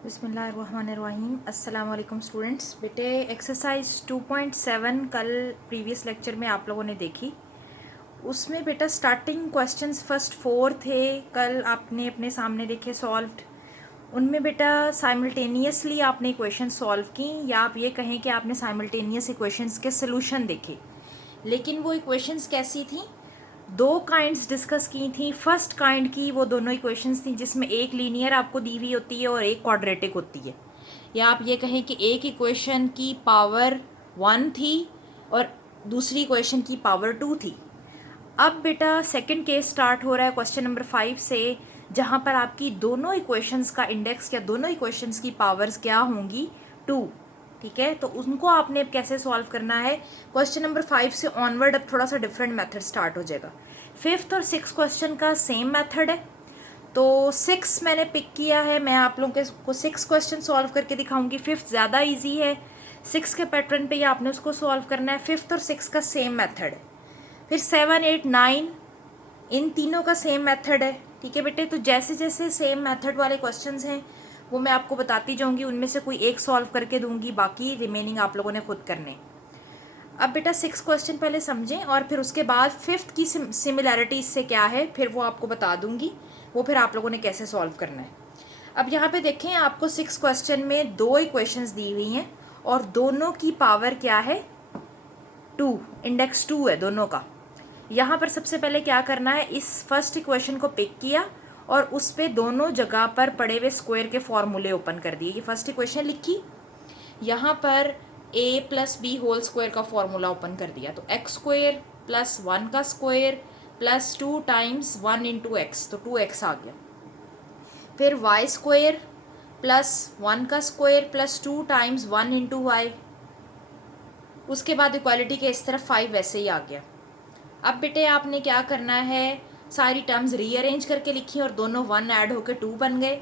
बिस्मिल्लाहिर्रहमानिर्रहीम। अस्सलाम वालेकुम स्टूडेंट्स। बेटे एक्सरसाइज 2.7 कल प्रीवियस लेक्चर में आप लोगों ने देखी। उसमें बेटा स्टार्टिंग क्वेश्चंस फर्स्ट 4 थे, कल आपने अपने सामने देखे सॉल्व्ड। उनमें बेटा साइमल्टेनियसली आपने इक्वेशन सॉल्व की, या आप ये कहें कि आपने साइमल्टेनियस इक्वेशंस के सोल्यूशन देखे। लेकिन वो इक्वेशंस कैसी थी? दो काइंड्स डिस्कस की थी। फर्स्ट काइंड की वो दोनों इक्वेशंस थी जिसमें एक लीनियर आपको दी हुई होती है और एक क्वाड्रेटिक होती है, या आप ये कहें कि एक इक्वेशन की पावर 1 थी और दूसरी इक्वेशन की पावर 2 थी। अब बेटा सेकंड केस स्टार्ट हो रहा है क्वेश्चन नंबर 5 से, जहाँ पर आपकी दोनों इक्वेशंस का इंडेक्स या दोनों इक्वेशंस की पावर्स क्या होंगी? 2। ठीक है, तो उनको आपने कैसे सॉल्व करना है? क्वेश्चन नंबर 5 से ऑनवर्ड अब थोड़ा सा डिफरेंट मेथड स्टार्ट हो जाएगा। फिफ्थ और सिक्स क्वेश्चन का सेम मेथड है, तो 6 मैंने पिक किया है। मैं आप लोगों को 6 क्वेश्चन सॉल्व करके दिखाऊंगी। फिफ्थ ज़्यादा इजी है, 6 के पैटर्न पे ही आपने उसको सॉल्व करना है। फिफ्थ और 6 का सेम मेथड है। फिर 7, 8, 9 इन तीनों का सेम मेथड है। ठीक है बेटे, तो जैसे जैसे सेम मेथड वाले क्वेश्चंस हैं वो मैं आपको बताती जाऊंगी, उनमें से कोई एक सॉल्व करके दूंगी, बाकी रिमेनिंग आप लोगों ने खुद करने। अब बेटा 6 क्वेश्चन पहले समझें और फिर उसके बाद फिफ्थ की सिमिलैरिटीज से क्या है फिर वो आपको बता दूंगी, वो फिर आप लोगों ने कैसे सॉल्व करना है। अब यहाँ पे देखें, आपको 6 क्वेश्चन में दो इक्वेशंस दी हुई हैं और दोनों की पावर क्या है? 2, इंडेक्स 2 है दोनों का। यहाँ पर सबसे पहले क्या करना है, इस फर्स्ट इक्वेशन को पिक किया और उस पे दोनों जगह पर पड़े हुए स्क्वायर के फॉर्मूले ओपन कर दिए। ये फर्स्ट इक्वेशन लिखी, यहाँ पर a plus b whole square का फॉर्मूला ओपन कर दिया, तो एक्स स्क्वायर प्लस 1 का square plus 2 times 1 into x, तो 2x आ गया। फिर वाई स्क्वायर प्लस 1 का square plus 2 times 1 into y. उसके बाद इक्वालिटी के इस तरफ 5 वैसे ही आ गया। अब बेटे आपने क्या करना है, सारी टर्म्स रीअरेंज करके लिखी और दोनों 1 ऐड होकर 2 बन गए।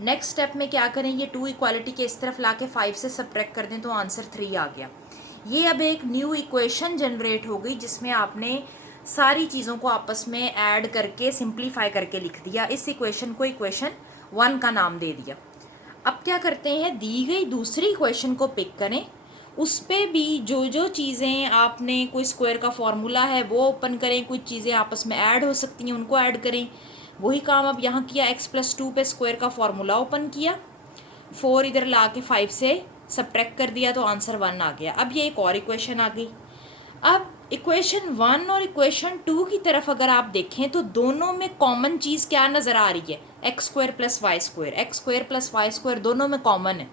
नेक्स्ट स्टेप में क्या करें, ये 2 इक्वालिटी के इस तरफ लाके 5 से सबट्रैक्ट कर दें तो आंसर 3 आ गया। ये अब एक न्यू इक्वेशन जनरेट हो गई जिसमें आपने सारी चीज़ों को आपस में ऐड करके सिंप्लीफाई करके लिख दिया। इस इक्वेशन को इक्वेशन 1 का नाम दे दिया। अब क्या करते हैं, दी गई दूसरी इक्वेशन को पिक करें, उस पर भी जो जो चीज़ें आपने, कोई स्क्वायर का फॉर्मूला है वो ओपन करें, कुछ चीज़ें आपस में ऐड हो सकती हैं उनको ऐड करें। वही काम अब यहाँ किया, x+2 पे स्क्वायर का फॉर्मूला ओपन किया, 4 इधर ला के 5 से सबट्रैक्ट कर दिया तो आंसर 1 आ गया। अब ये एक और इक्वेशन आ गई। अब इक्वेशन 1 और इक्वेशन 2 की तरफ अगर आप देखें तो दोनों में कॉमन चीज़ क्या नज़र आ रही है? X square plus y square, x square plus y square दोनों में कॉमन है।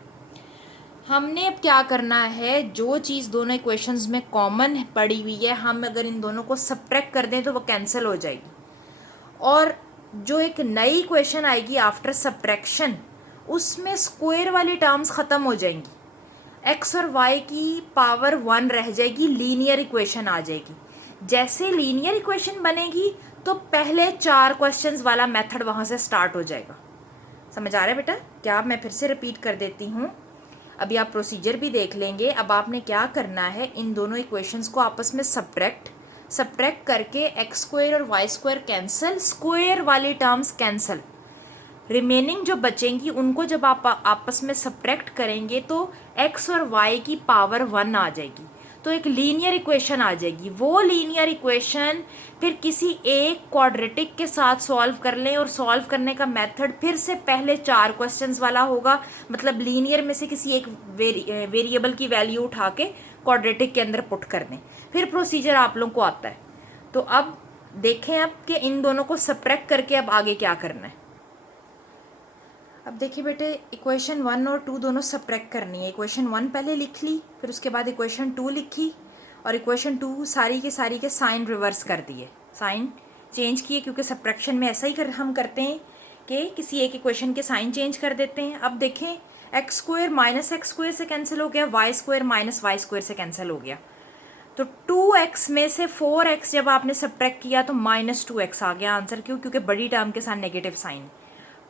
हमने अब क्या करना है, जो चीज़ दोनों इक्वेशंस में कॉमन पड़ी हुई है, हम अगर इन दोनों को सबट्रैक्ट कर दें तो वो कैंसिल हो जाएगी और जो एक नई इक्वेशन आएगी आफ्टर सबट्रैक्शन, उसमें स्क्वायर वाली टर्म्स ख़त्म हो जाएंगी। एक्स और वाई की पावर 1 रह जाएगी, लीनियर इक्वेशन आ जाएगी। जैसे लीनियर इक्वेशन बनेगी तो पहले 4 क्वेश्चंस वाला मेथड वहाँ से स्टार्ट हो जाएगा। समझ आ रहा है बेटा? क्या मैं फिर से रिपीट कर देती हूँ, अभी आप प्रोसीजर भी देख लेंगे। अब आपने क्या करना है, इन दोनों इक्वेशंस को आपस में सबट्रैक्ट करके एक्स स्क्वायर और वाई स्क्वायर कैंसिल, स्क्वायर वाली टर्म्स कैंसिल, रिमेनिंग जो बचेंगी उनको जब आप आपस में सबट्रैक्ट करेंगे तो एक्स और वाई की पावर 1 आ जाएगी, तो एक लीनियर इक्वेशन आ जाएगी। वो लीनियर इक्वेशन फिर किसी एक क्वाड्रेटिक के साथ सॉल्व कर लें और सॉल्व करने का मेथड फिर से पहले 4 क्वेश्चंस वाला होगा, मतलब लीनियर में से किसी एक वेरिएबल की वैल्यू उठा के क्वाड्रेटिक के अंदर पुट कर दें। फिर प्रोसीजर आप लोगों को आता है। तो अब देखें अब कि इन दोनों को सबट्रैक्ट करके अब आगे क्या करना है। अब देखिए बेटे, इक्वेशन 1 और 2 दोनों सबट्रैक्ट करनी है। इक्वेशन 1 पहले लिख ली, फिर उसके बाद इक्वेशन 2 लिखी और इक्वेशन 2 सारी के साइन रिवर्स कर दिए, साइन चेंज किए, क्योंकि सबट्रैक्शन में ऐसा ही हम करते हैं कि किसी एक इक्वेशन के साइन चेंज कर देते हैं। अब देखें, x square minus x square से कैंसिल हो गया, y square minus y square से कैंसिल हो गया, तो 2x में से 4x जब आपने सबट्रैक्ट किया तो -2x आ गया आंसर। क्यों? क्योंकि बड़ी टर्म के साथ नेगेटिव साइन।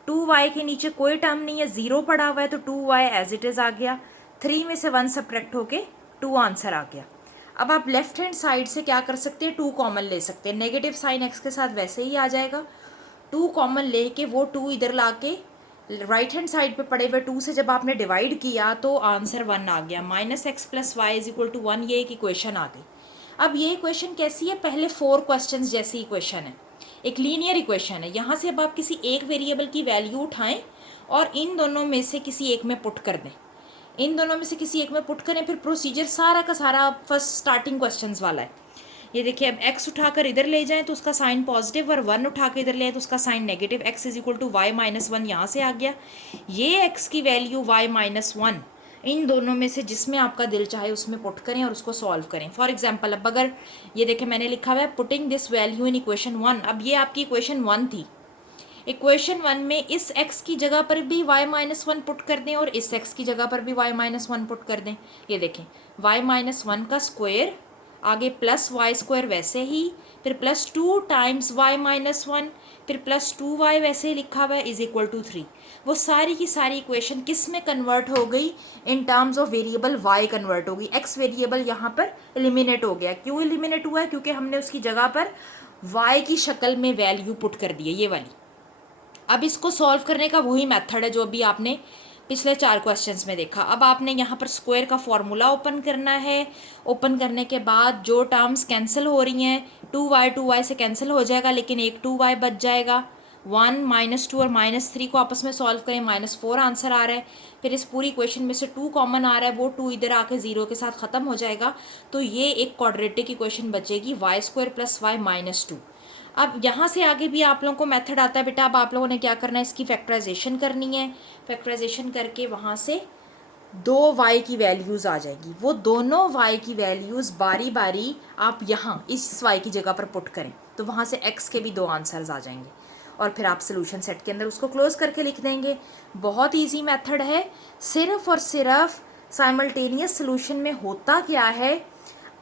2y के नीचे कोई टर्म नहीं है, 0 पड़ा हुआ है, तो 2y एज इट इज़ आ गया। 3 में से 1 सबट्रैक्ट होके 2 आंसर आ गया। अब आप लेफ्ट हैंड साइड से क्या कर सकते हैं, 2 कॉमन ले सकते हैं, नेगेटिव साइन x के साथ वैसे ही आ जाएगा। 2 कॉमन ले के वो 2 इधर ला के राइट हैंड साइड पे पड़े हुए 2 से जब आपने डिवाइड किया तो आंसर 1 आ गया। Minus x plus y is equal to 1, ये एक इक्वेशन आ गई। अब ये इक्वेशन कैसी है, पहले 4 क्वेश्चंस जैसी इक्वेशन है, एक लीनियर इक्वेशन है। यहाँ से अब आप किसी एक वेरिएबल की वैल्यू उठाएं और इन दोनों में से किसी एक में पुट कर दें, इन दोनों में से किसी एक में पुट करें, फिर प्रोसीजर सारा का सारा फर्स्ट स्टार्टिंग क्वेश्चंस वाला है। ये देखिए, अब x उठाकर इधर ले जाएं तो उसका साइन पॉजिटिव, और 1 उठा के इधर ले आए तो उसका sign negative. x is equal to y minus 1 यहाँ से आ गया। ये x की वैल्यू y माइनस 1 इन दोनों में से जिसमें आपका दिल चाहे उसमें पुट करें और उसको सॉल्व करें। फॉर एग्जाम्पल, अब अगर ये देखें मैंने लिखा हुआ है putting this value in equation 1। अब ये आपकी इक्वेशन 1 थी। इक्वेशन 1 में इस x की जगह पर भी y माइनस 1 पुट कर दें और इस x की जगह पर भी y माइनस 1 पुट कर दें। ये देखें, y माइनस 1 का स्क्वायर, आगे प्लस वाई स्क्वायर वैसे ही, फिर प्लस 2 टाइम्स वाई माइनस 1, फिर प्लस 2y वैसे ही लिखा हुआ है, इज इक्वल टू 3। वो सारी की सारी इक्वेशन किस में कन्वर्ट हो गई, in terms of variable y convert हो गई। x वेरिएबल यहाँ पर एलिमिनेट हो गया। क्यों एलिमिनेट हुआ है, क्योंकि हमने उसकी जगह पर y की शक्ल में वैल्यू पुट कर दी है, ये वाली। अब इसको सॉल्व करने का वही मेथड है जो अभी आपने पिछले 4 क्वेश्चंस में देखा। अब आपने यहाँ पर स्क्वायर का फॉर्मूला ओपन करना है। ओपन करने के बाद जो टर्म्स कैंसिल हो रही हैं, 2y से कैंसिल हो जाएगा, लेकिन एक 2y बच जाएगा। 1 -2 और -3 को आपस में सॉल्व करें, -4 आंसर आ रहा है। फिर इस पूरी इक्वेशन में से 2 कॉमन आ रहा है, वो 2 इधर आके 0 के साथ ख़त्म हो जाएगा। तो ये एक क्वाड्रेटिक इक्वेशन बचेगी, y² + y -2। अब यहाँ से आगे भी आप लोगों को मेथड आता है बेटा। अब आप लोगों ने क्या करना है, इसकी फैक्टराइजेशन करनी है। फैक्टराइजेशन करके वहाँ से 2y की वैल्यूज़ आ जाएगी। वो दोनों y की वैल्यूज़ बारी बारी आप यहाँ इस y की जगह पर पुट करें तो वहाँ से x के भी 2 आंसर्स आ जाएंगे और फिर आप सोल्यूशन सेट के अंदर उसको क्लोज करके लिख देंगे। बहुत ईजी मेथड है। सिर्फ और सिर्फ साइमल्टेनियस सोल्यूशन में होता क्या है,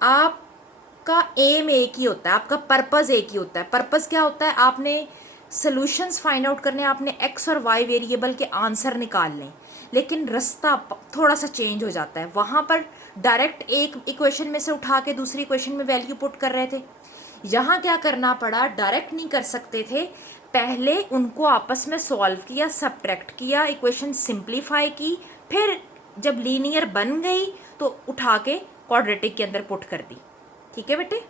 आपका एम एक ही होता है, आपका पर्पस एक ही होता है। पर्पस क्या होता है, आपने सॉल्यूशंस फाइंड आउट करने, आपने एक्स और वाई वेरिएबल के आंसर निकाल लें, लेकिन रास्ता थोड़ा सा चेंज हो जाता है। वहाँ पर डायरेक्ट एक इक्वेशन में से उठा के दूसरी इक्वेशन में वैल्यू पुट कर रहे थे, यहाँ क्या करना पड़ा, डायरेक्ट नहीं कर सकते थे, पहले उनको आपस में सॉल्व किया, सब्ट्रैक्ट किया, इक्वेशन सिंप्लीफाई की, फिर जब लीनियर बन गई तो उठा के क्वाड्रेटिक के अंदर पुट कर दी। ठीक है बेटे।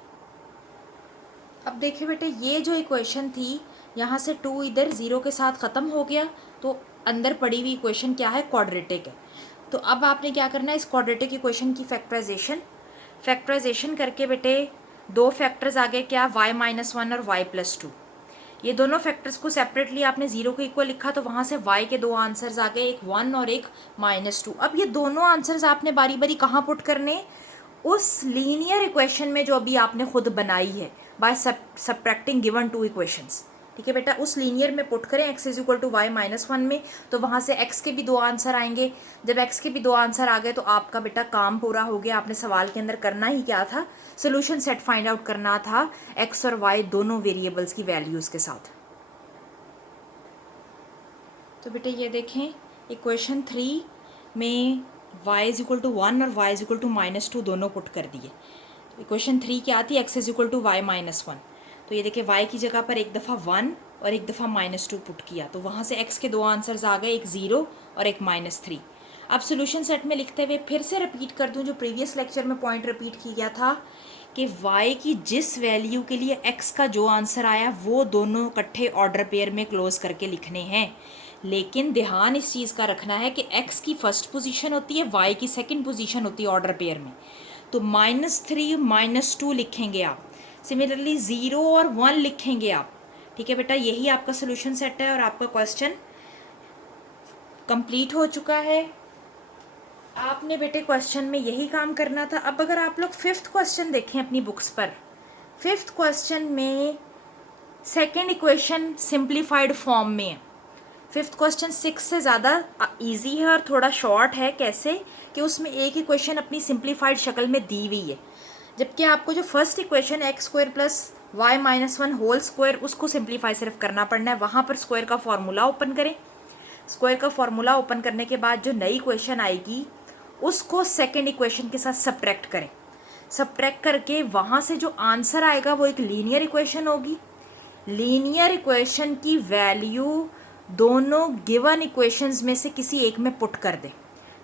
अब देखिए बेटे, ये जो इक्वेशन थी यहाँ से 2 इधर 0 के साथ ख़त्म हो गया, तो अंदर पड़ी हुई इक्वेशन क्या है, क्वाड्रेटिक है। तो अब आपने क्या करना है, इस क्वाड्रेटिक इक्वेशन की फैक्टराइजेशन करके बेटे 2 फैक्टर्स आ गए, क्या, y-1 और y+2। ये दोनों फैक्टर्स को सेपरेटली आपने 0 के इक्वल लिखा तो वहाँ से y के 2 आंसर्स आ गए, एक 1 और एक -2। अब ये दोनों आंसर्स आपने बारी बारी कहाँ पुट करने, उस लीनियर इक्वेशन में जो अभी आपने खुद बनाई है बाय सब्ट्रैक्टिंग गिवन 2 इक्वेशंस। ठीक है बेटा, उस लीनियर में पुट करें x is equal to y -1 में, तो वहाँ से x के भी 2 आंसर आएंगे। जब x के भी 2 आंसर आ गए तो आपका बेटा काम पूरा हो गया। आपने सवाल के अंदर करना ही क्या था, सोल्यूशन सेट फाइंड आउट करना था x और y दोनों वेरिएबल्स की वैल्यूज़ के साथ। तो बेटे ये देखें, इक्वेशन 3 में y इज इक्वल टू 1 और y इज इक्वल टू -2 दोनों पुट कर दिए। इक्वेशन 3 क्या आती, x is equal to y -1। तो ये देखिए, y की जगह पर एक दफ़ा 1 और एक दफ़ा -2 पुट किया, तो वहाँ से x के 2 आंसर्स आ गए, एक 0 और एक -3। अब सोल्यूशन सेट में लिखते हुए फिर से रिपीट कर दूँ जो प्रीवियस लेक्चर में पॉइंट रिपीट किया था कि y की जिस वैल्यू के लिए x का जो आंसर आया वो दोनों इकट्ठे ऑर्डर पेयर में क्लोज करके लिखने हैं। लेकिन ध्यान इस चीज़ का रखना है कि x की फर्स्ट पोजीशन होती है, y की सेकंड पोजीशन होती है ऑर्डर पेयर में। तो -3 -2 लिखेंगे आप, सिमिलरली 0 और 1 लिखेंगे आप। ठीक है बेटा, यही आपका सोल्यूशन सेट है और आपका क्वेश्चन कंप्लीट हो चुका है। आपने बेटे क्वेश्चन में यही काम करना था। अब अगर आप लोग 5th क्वेश्चन देखें अपनी बुक्स पर, 5th क्वेश्चन में सेकेंड इक्वेशन सिंप्लीफाइड फॉर्म में है। 5th क्वेश्चन 6 से ज़्यादा इजी है और थोड़ा शॉर्ट है। कैसे कि उसमें एक इक्वेशन अपनी सिंप्लीफाइड शक्ल में दी हुई है, जबकि आपको जो first equation x² + y-1 whole square उसको सिंप्लीफाई सिर्फ करना पड़ना है। वहाँ पर स्क्वायर का फॉर्मूला ओपन करें। स्क्वायर का फॉर्मूला ओपन करने के बाद जो नई इक्वेशन आएगी उसको सेकेंड इक्वेशन के साथ सब्ट्रैक्ट करें। सब्ट्रैक्ट करके वहाँ से जो आंसर आएगा वो एक लीनियर इक्वेशन होगी। लीनियर इक्वेशन की वैल्यू दोनों गिवन इक्वेशंस में से किसी एक में पुट कर दें।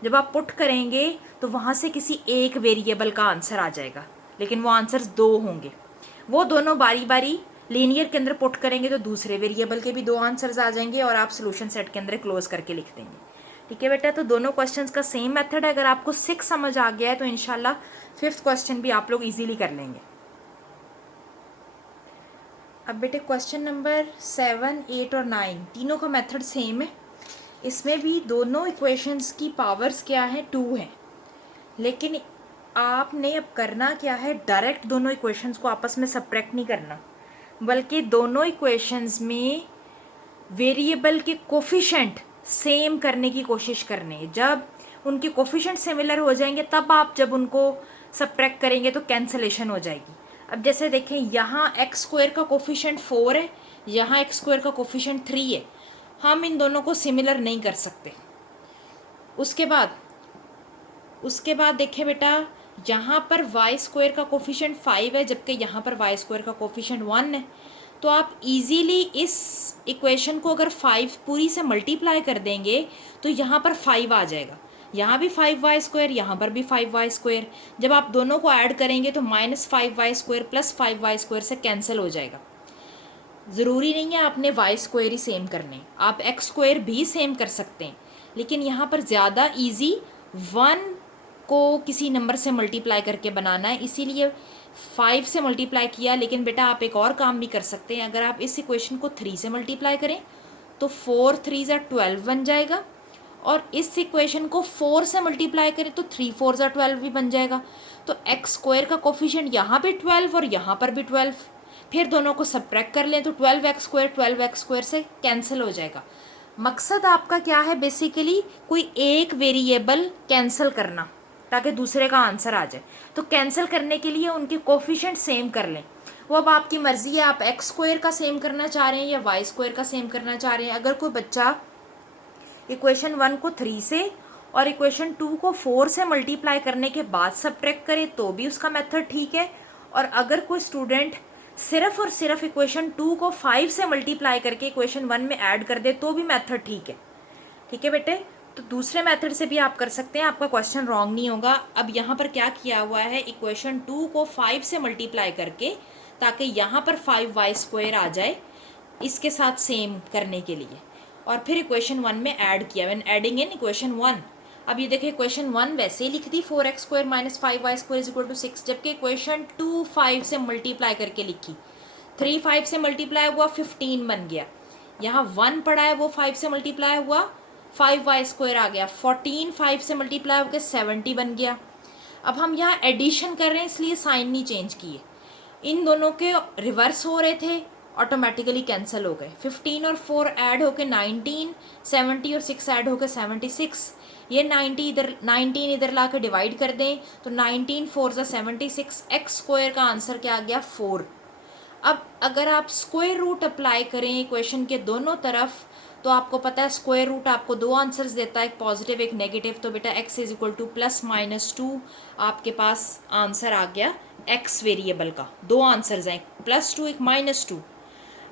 जब आप पुट करेंगे तो वहाँ से किसी एक वेरिएबल का आंसर आ जाएगा, लेकिन वो आंसर्स दो होंगे। वो दोनों बारी बारी लीनियर के अंदर पुट करेंगे तो दूसरे वेरिएबल के भी दो आंसर्स आ जाएंगे और आप सोल्यूशन सेट के अंदर क्लोज करके लिख देंगे। ठीक है बेटा, तो दोनों क्वेश्चंस का सेम मेथड है। अगर आपको 6 समझ आ गया है तो इंशाल्लाह 5th क्वेश्चन भी आप लोग इजीली कर लेंगे। अब बेटे क्वेश्चन नंबर 7, 8 और 9 तीनों का मेथड सेम है। इसमें भी दोनों इक्वेशंस की पावर्स क्या है, 2 है। लेकिन आपने अब करना क्या है, डायरेक्ट दोनों इक्वेशंस को आपस में सब्ट्रैक्ट नहीं करना, बल्कि दोनों इक्वेशंस में वेरिएबल के कोफिशिएंट सेम करने की कोशिश करनी है। जब उनके कोफिशिएंट सिमिलर हो जाएंगे तब आप जब उनको सब्ट्रैक्ट करेंगे तो कैंसलेशन हो जाएगी। अब जैसे देखें, यहाँ एक्स स्क्वायर का कोफिशिएंट 4 है, यहाँ एक्स स्क्वायर का कोफिशिएंट 3 है। हम इन दोनों को सिमिलर नहीं कर सकते। उसके बाद देखें बेटा, यहाँ पर वाई स्क्वायर का कोफिशिएंट 5 है, जबकि यहाँ पर वाई स्क्वायर का कोफिशिएंट 1 है। तो आप इजीली इस इक्वेशन को अगर 5 पूरी से मल्टीप्लाई कर देंगे तो यहाँ पर 5 आ जाएगा। यहाँ भी 5y स्क्वायर, यहाँ पर भी 5y स्क्वायर। जब आप दोनों को ऐड करेंगे तो -5y square plus 5y square से कैंसिल हो जाएगा। ज़रूरी नहीं है आपने y स्क्वायर ही सेम करने, आप x स्क्वायर भी सेम कर सकते हैं। लेकिन यहाँ पर ज़्यादा ईजी 1 को किसी नंबर से मल्टीप्लाई करके बनाना है, इसीलिए 5 से मल्टीप्लाई किया। लेकिन बेटा आप एक और काम भी कर सकते हैं। अगर आप इस इक्वेशन को 3 से मल्टीप्लाई करें तो 4 3 12 बन जाएगा, और इस इक्वेशन को 4 से मल्टीप्लाई करें तो 3 4 12 भी बन जाएगा। तो एक्स स्क्वायर का कोफिशिएंट यहाँ पे 12 और यहाँ पर भी 12। फिर दोनों को सब्ट्रैक्ट कर लें तो 12x स्क्वायर से कैंसिल हो जाएगा। मकसद आपका क्या है, बेसिकली कोई एक वेरिएबल कैंसिल करना ताकि दूसरे का आंसर आ जाए। तो कैंसिल करने के लिए उनके कोफिशिएंट सेम कर लें। वो अब आपकी मर्ज़ी है, आप एक्स स्क्वायर का सेम करना चाह रहे हैं या वाई स्क्वायर का सेम करना चाह रहे हैं। अगर कोई बच्चा इक्वेशन 1 को 3 से और इक्वेशन 2 को 4 से मल्टीप्लाई करने के बाद सब्ट्रैक्ट करे तो भी उसका मेथड ठीक है। और अगर कोई स्टूडेंट सिर्फ और सिर्फ इक्वेशन 2 को 5 से मल्टीप्लाई करके इक्वेशन 1 में ऐड कर दे तो भी मेथड ठीक है। ठीक है बेटे, तो दूसरे मेथड से भी आप कर सकते हैं, आपका क्वेश्चन रॉन्ग नहीं होगा। अब यहाँ पर क्या किया हुआ है, इक्वेशन 2 को 5 से मल्टीप्लाई करके ताकि यहाँ पर 5y स्क्वायर आ जाए इसके साथ सेम करने के लिए, और फिर इक्वेशन 1 में ऐड किया, व्हेन एडिंग इन इक्वेशन 1। अब ये देखिए इक्वेशन 1 वैसे ही लिख दी, 4x square minus 5y square is equal to 6, जबकि इक्वेशन 2 5 से मल्टीप्लाई करके लिखी। 3 5 से मल्टीप्लाई हुआ 15 बन गया, यहाँ 1 पड़ा है वो 5 से मल्टीप्लाई हुआ 5y स्क्वायर आ गया, 14 5 से मल्टीप्लाई होकर 70 बन गया। अब हम यहाँ एडिशन कर रहे हैं इसलिए साइन नहीं चेंज किए, इन दोनों के रिवर्स हो रहे थे, ऑटोमेटिकली कैंसिल हो गए। 15 और 4 ऐड होके 19, 70 और 6 ऐड होके 76। ये 19 इधर ला के डिवाइड कर दें तो 19 4 ज़ा 76, एक्स स्क्वायर का आंसर क्या आ गया 4। अब अगर आप स्क्वायर रूट अप्लाई करें इक्वेशन के दोनों तरफ तो आपको पता है स्क्वायर रूट आपको दो आंसर्स देता है, एक पॉजिटिव एक नेगेटिव। तो बेटा x इज इक्वल टू +-2 आपके पास आंसर आ गया x वेरिएबल का। दो आंसर्स हैं, +2 एक -2।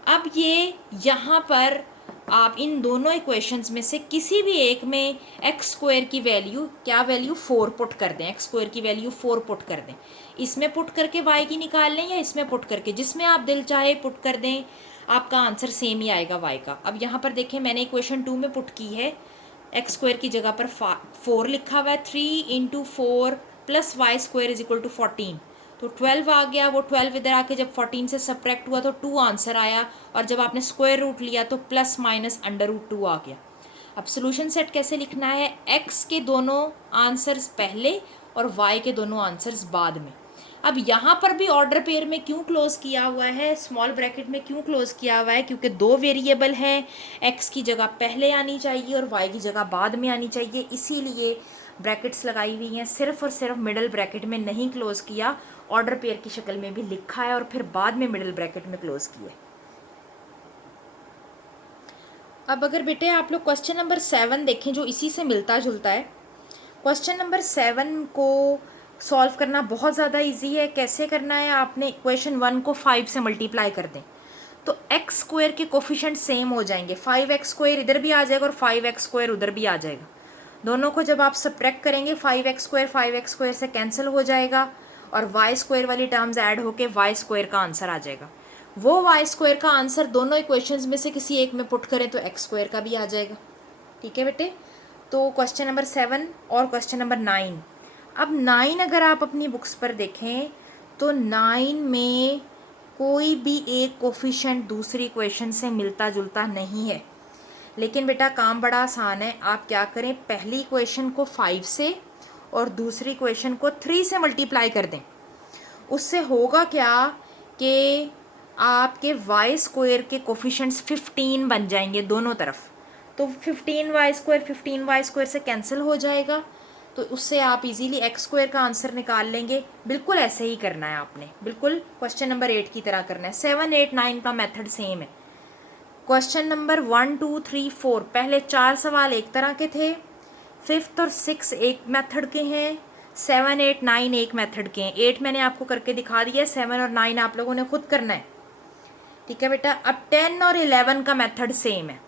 अब ये यहाँ पर आप इन दोनों इक्वेशंस में से किसी भी एक में एक्स स्क्वायर की वैल्यू क्या वैल्यू 4 पुट कर दें, एक्स स्क्वायर की वैल्यू 4 पुट कर दें। इसमें पुट करके वाई की निकाल लें या इसमें पुट करके, जिसमें आप दिल चाहे पुट कर दें, आपका आंसर सेम ही आएगा वाई का। अब यहाँ पर देखें मैंने इक्वेशन 2 में पुट की है, एक्स स्क्वायर की जगह पर 4 लिखा हुआ है, 3 × 4 + y square is equal to 14। तो 12 आ गया, वो 12 इधर आके जब 14 से सब्ट्रैक्ट हुआ तो 2 आंसर आया, और जब आपने स्क्वायर रूट लिया तो ±√2 आ गया। अब सोल्यूशन सेट कैसे लिखना है, x के दोनों आंसर्स पहले और y के दोनों आंसर्स बाद में। अब यहाँ पर भी ऑर्डर पेयर में क्यों क्लोज किया हुआ है, स्मॉल ब्रैकेट में क्यों क्लोज किया हुआ है, क्योंकि दो वेरिएबल हैं, x की जगह पहले आनी चाहिए और y की जगह बाद में आनी चाहिए, इसीलिए ब्रैकेट्स लगाई हुई हैं। सिर्फ और सिर्फ मिडल ब्रैकेट में नहीं क्लोज किया, ऑर्डर पेयर की शक्ल में भी लिखा है और फिर बाद में मिडल ब्रैकेट में क्लोज किया। अब अगर बेटे आप लोग क्वेश्चन नंबर 7 देखें जो इसी से मिलता जुलता है, क्वेश्चन नंबर 7 को सॉल्व करना बहुत ज़्यादा इजी है। कैसे करना है, आपने इक्वेशन 1 को 5 से मल्टीप्लाई कर दें तो एक्स स्क्वायर के कोफिशिएंट सेम हो जाएंगे, 5x² इधर भी आ जाएगा और 5x² उधर भी आ जाएगा। दोनों को जब आप सब्ट्रैक्ट करेंगे 5x² से कैंसिल हो जाएगा और y² वाली टर्म्स ऐड होके y² का आंसर आ जाएगा। वो y² का आंसर दोनों इक्वेशंस में से किसी एक में पुट करें तो x² का भी आ जाएगा। ठीक है बेटे, तो क्वेश्चन नंबर 7 और क्वेश्चन नंबर 9। अब 9 अगर आप अपनी बुक्स पर देखें तो 9 में कोई भी एक कोफिशिएंट दूसरी इक्वेशन से मिलता जुलता नहीं है। लेकिन बेटा काम बड़ा आसान है, आप क्या करें, पहली इक्वेशन को 5 से और दूसरी इक्वेशन को 3 से मल्टीप्लाई कर दें। उससे होगा क्या कि आपके y² के कोफिशिएंट्स 15 बन जाएंगे दोनों तरफ। तो 15y² से कैंसिल हो जाएगा, तो उससे आप इजीली x² का आंसर निकाल लेंगे। बिल्कुल ऐसे ही करना है आपने, बिल्कुल क्वेश्चन नंबर 8 की तरह करना है। 7, 8, 9 का मेथड सेम है। क्वेश्चन नंबर 1, 2, 3, 4 पहले 4 सवाल एक तरह के थे, 5th और 6 एक मेथड के हैं, 7, 8, 9 एक मेथड के हैं। 8 मैंने आपको करके दिखा दिया, 7 और 9 आप लोगों ने खुद करना है। ठीक है बेटा, अब 10 और 11 का मेथड सेम है।